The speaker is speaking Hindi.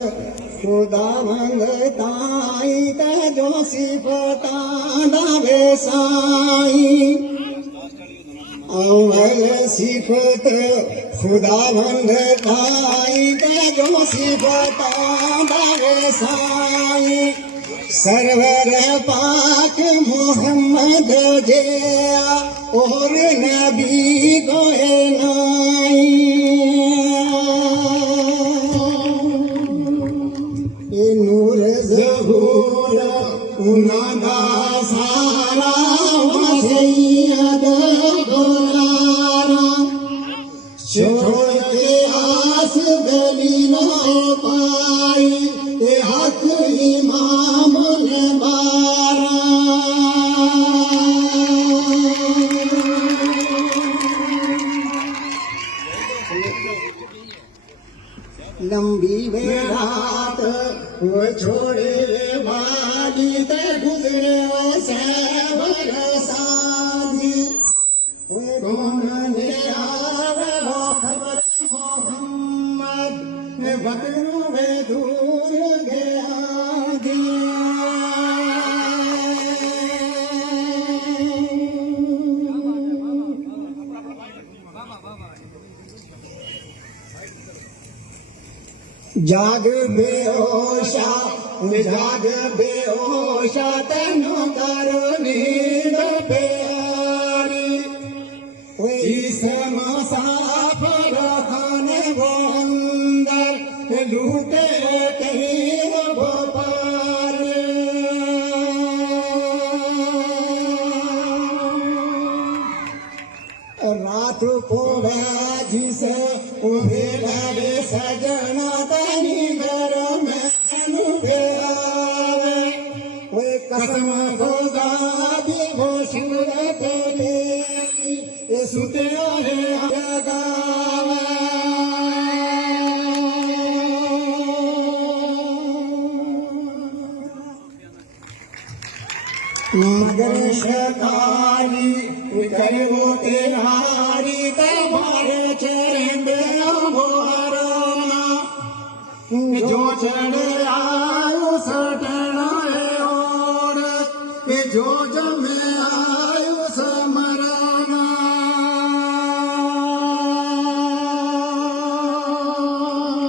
खुदावंद ताई तजो सिफता दावे साई अवल सिफत खुदावंद ताई तजो सिफता दावे साई सरवर पाक मोहम्मद जे और नबी को नाई नूर ज़हूर उनदा सारा सैयद गुलारा छोड़ के आस गली न पाई हक इमाम ने बारा लंबी रात वो छोड़े वाली ते गुजरे सैबर सादी वो कौन ने आवे वो खबर मोहम्मद ने बकरू में दूर गया जाग बेहोशा तेनू करो नींद प्यारी इस मुसाफिर खाने वो अंदर लूटे कहीं वो पार रात को जिसे उभे लगे सजना कसम खुदा दी वो सूरत तेरी ये सुते है गावा मगर शकाली करो तेरारी तबारे चरण भोरना जो चढ़ आयो सटना है जो